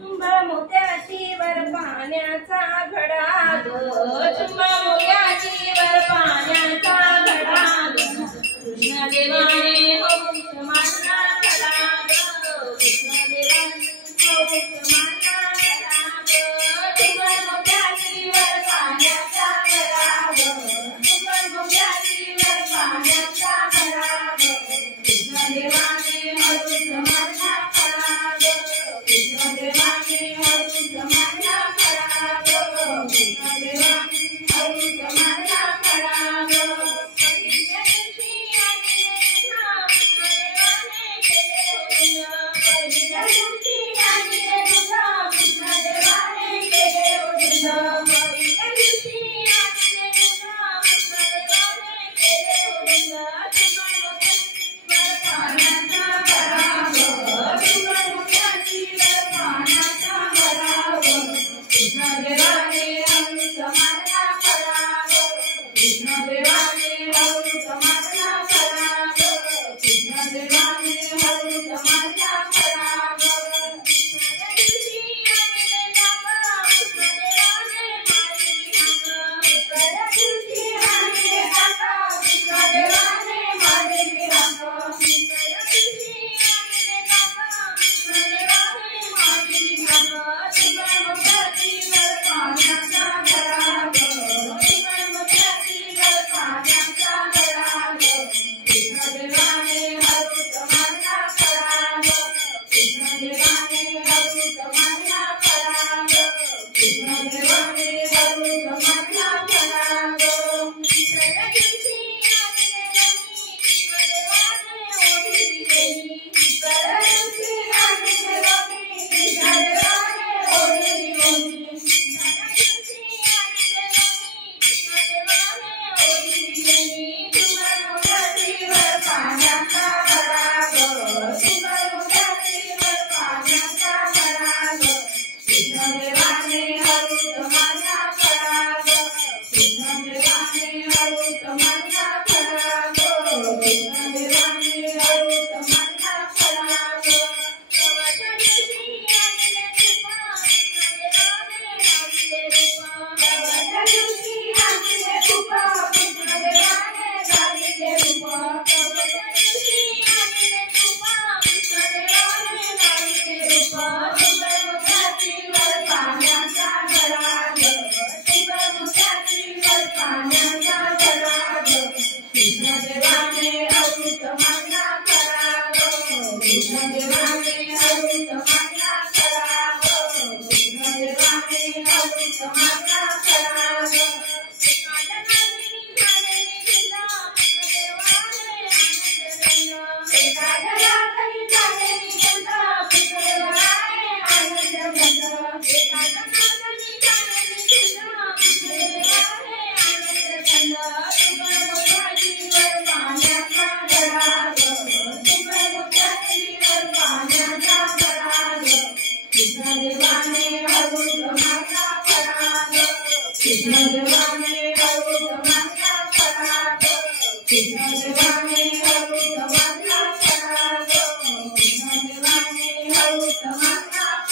चुंबा मोत्याची वर पाण्याचा घडा चुंबा मोत्याची वर पाण्याचा घडा कृष्ण देवाने हौस मानला खरा कृष्ण देवाने हौस मानला खरा चुंबा मोत्याची वर पाण्याचा घडा चुंबा मोत्याची वर पाण्याचा घडा कृष्ण देवाने हौस मानला खरा कृष्ण देवाने हौस मानला खरा कृष्ण देवाने हौस मानला खरा पहिल्या दिवशी आले देवाने केले पहिल्या दिवशी आले कृष्ण देवाने केले पहिल्या दिवशी आले कृष्ण देवाने केले पाण्याचा भराव पाण्याचा भराव कृष्ण देवाने हौस मानला खरा कृष्ण देवाने हौस मानला खरा कृष्ण देवाने हौस मानला खरा पहिल्या दिवशी आले काका कृष्ण देवाने मारली हाक पहिल्या दिवशी आले काका कृष्ण देवाने मारली हाक पहिल्या दिवशी आले काका कृष्ण देवाने मारली हाक चुंबा मोत्याची वर पाण्याचा घडा चुंबा मोत्याची वर पाण्याचा घडा कृष्ण देवाने हौस मानला खरा कृष्ण देवाने हौस मानला खरा कृष्ण देवाने हौस मानला खरा पहिल्या दिवशी आले कृष्ण देवाने ओढली गेली पहिल्या दिवशी आले कृष्ण देवाने ओढली गेली पहिल्या दिवशी आले कृष्ण देवाने ओढली गेली चुंबा मोत्याची वर पाण्याचा घडा चुंबा मोत्याची वर पाण्याचा घडा कृष्ण देवाने हौस मानला खरा कृष्ण देवाने हौस मानला खरा कृष्ण देवाने हौस मानला खरा कवच्या दिवशी आले कृपा कृष्ण देवाने घातले रूपा कवच्या दिवशी आले कृपा कृष्ण देवाने घातले रूपा कवच्या दिवशी आले कृपा कृष्ण देवाने घातले रूपा चुंबा मोत्याची वर पाण्याचा घडा चुंबा मोत्याची वर पाण्याचा घडा कृष्ण देवाने हौस मानला खरा कृष्ण देवाने हौस मानला खरा कृष्ण देवाने हौस मानला खरा एखाद्या रात्री झालेली लीला कृष्ण देवाने आनंद झाला एखाद्या रात्री झालेली लीला कृष्ण देवाने आनंद झाला एखाद्या रात्री झालेली लीला कृष्ण देवाने आनंद झाला चुंबा मोत्याची वर पाण्याचा घडा चुंबा मोत्याची वर पाण्याचा घडा कृष्ण देवाने हौस मानला खरा कृष्ण देवाने